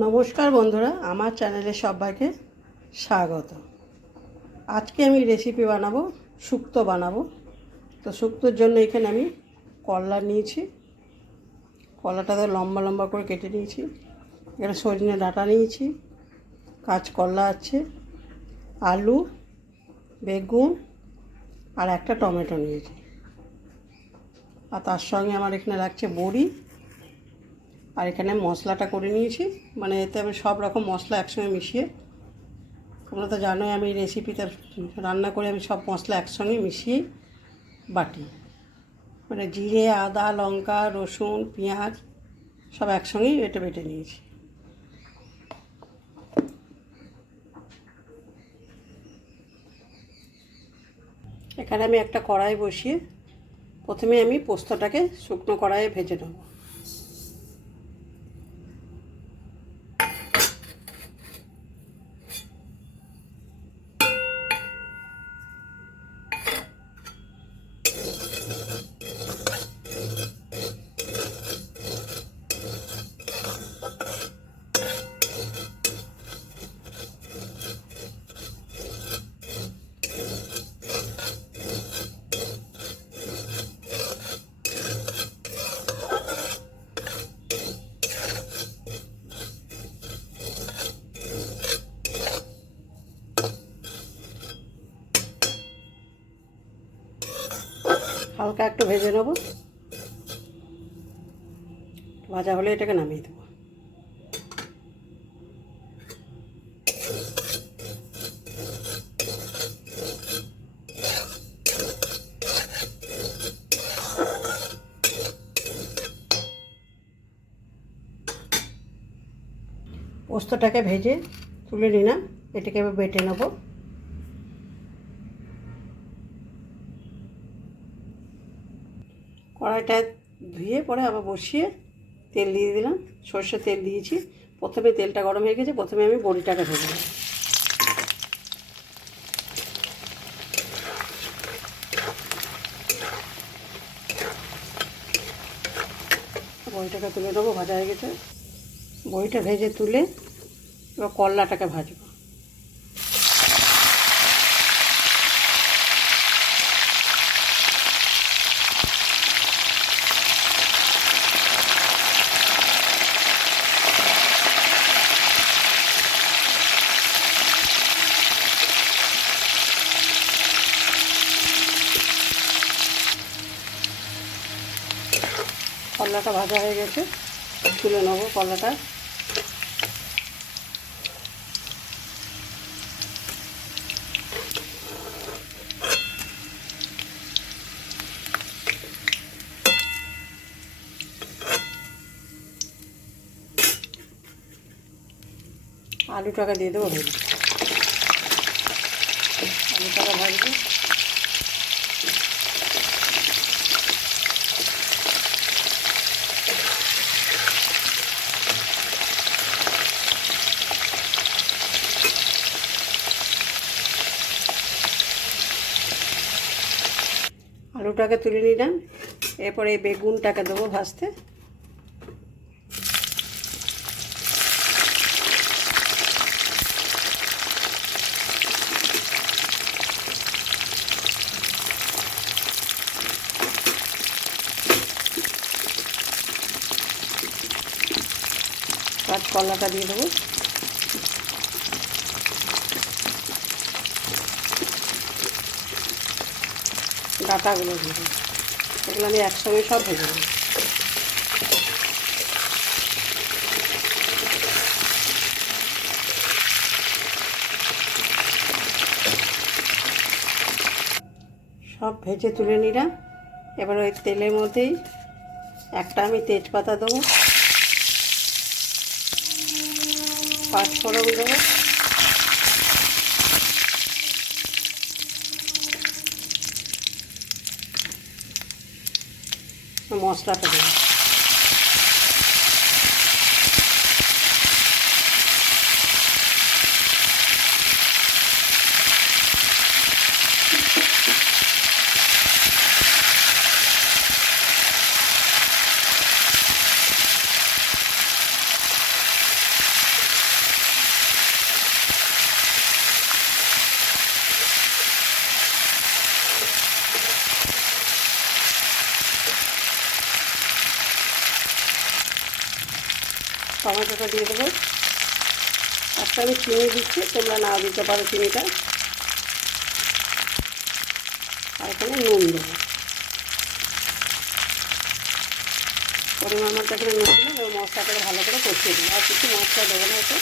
নমস্কার বন্ধুরা, আমার চ্যানেলে সবাইকে স্বাগত। আজকে আমি রেসিপি বানাবো, শুক্তো বানাবো। তো শুক্তোর জন্য এখানে আমি করলা নিয়েছি। কলাটা তো লম্বা লম্বা করে কেটে নিয়েছি। এখানে সজনে ডাঁটা নিয়েছি। কাঁচকলা আছে, আলু, বেগুন, আর একটা টমেটো নিয়েছি। আর তার সঙ্গে আমার এখানে লাগছে বড়ি। আর এখানে মশলাটা করে নিয়েছি। মানে এতে আমি সব রকম মশলা একসঙ্গে মিশিয়ে, তোমরা তো জানোই আমি রেসিপিতে রান্না করে আমি সব মশলা একসঙ্গে মিশিয়ে বাটি। মানে জিরে, আদা, লঙ্কা, রসুন, পেঁয়াজ সব একসঙ্গেই বেটে বেটে নিয়েছি। এখানে আমি একটা কড়াই বসিয়ে প্রথমে আমি পোস্তটাকে শুকনো কড়াইয়ে ভেজে নেব। হালকা একটু ভেজে নেব। ভাজা হলে এটাকে নামিয়ে দেবো। পোস্তটাকে ভেজে তুলে নিলাম। এটাকে বেটে নেব। কড়াইটা ধুয়ে পরে আবার বসিয়ে তেল দিয়ে দিলাম। সর্ষের তেল দিয়েছি। প্রথমে তেলটা গরম হয়ে গেছে। প্রথমে আমি বড়িটাকে ভেজে দিলাম। বড়িটাকে তুলে দেবো ভাজা হয়ে গেছে। বড়িটা ভেজে তুলে এবার করলাটাকে ভাজবো। কলাটা ভাজা হয়ে গেছে। তুলে নেব কলাটা। আলুটাকে দিয়ে দেবো। আলুটাকে ভাজবো। আলুটাকে তুলে নিলাম। এরপরে এই বেগুনটাকে দেবো ভাজতে। কাঁচকলাটা দিয়ে দেবো। ডাটাগুলো দেবো এগুলো আমি একসঙ্গে সব ভেজে দেবো সব ভেজে তুলে নিলাম। এবার ওই তেলের মধ্যেই একটা আমি তেজপাতা দেবো পাঁচ ফোড়ন দেবো। মশলাটা দেবো টমেটোটা দিয়ে দেবো। একটা আমি চিনি দিচ্ছি, তোমরা না দিতে পারো চিনিটা। আর এখানে নুন দেবো। পরিমাণ মতো করে নুন দিলাম এবং মশলাটাকে ভালো করে কষিয়ে দেবো। আর কিছু মশলা দেবো না এতে।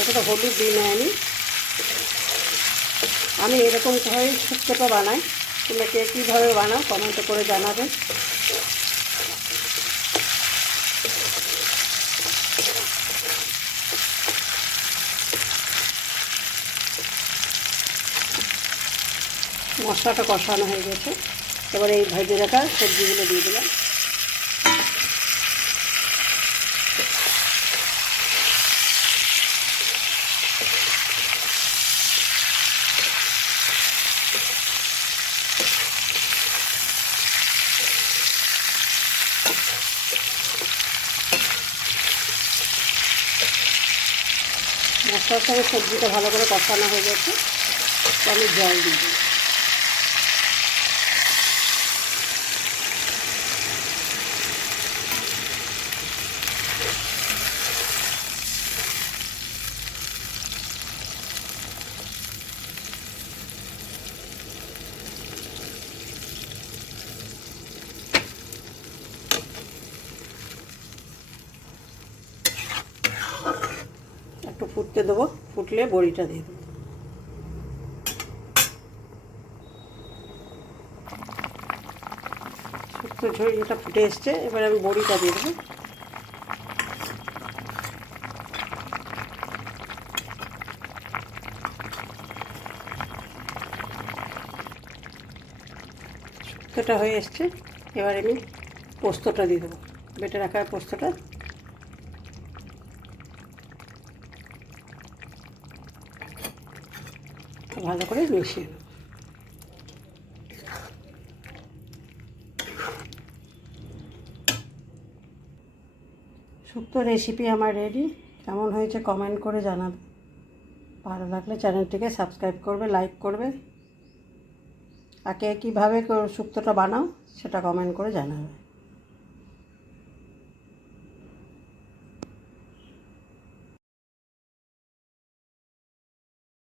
এতটা হলুদ দিই না আমি আমি এরকম ভাবে শুক্তোটা বানাই। তোমরা কে কীভাবে বানাও কমেন্টে করে জানাবে। মশলাটা কষানো হয়ে গেছে। এবার এই ভেজে সবজিগুলো দিয়ে দিলাম। মশলার সঙ্গে সবজিটা ভালো করে কষানো হয়ে গেছে আমি জল দিয়ে দিই একটু ফুটতে দেবো, ফুটলে বড়িটা দিয়ে দেবো। শুক্তো ঝোল যেটা ফুটে এসছে, এবার আমি বড়িটা দিয়ে দেবো। শুক্তোটা হয়ে এসছে, এবার আমি পোস্তটা দিয়ে দেবো। বেটে রাখা পোস্তটা। ভালো করে মিশিয়ে নেব শুক্তো রেসিপি আমার রেডি কেমন হয়েছে কমেন্ট করে জানাবে। ভালো লাগলে চ্যানেলটিকে সাবস্ক্রাইব করবে লাইক করবে। কে কীভাবে শুক্তোটা বানাও, সেটা কমেন্ট করে জানাবে।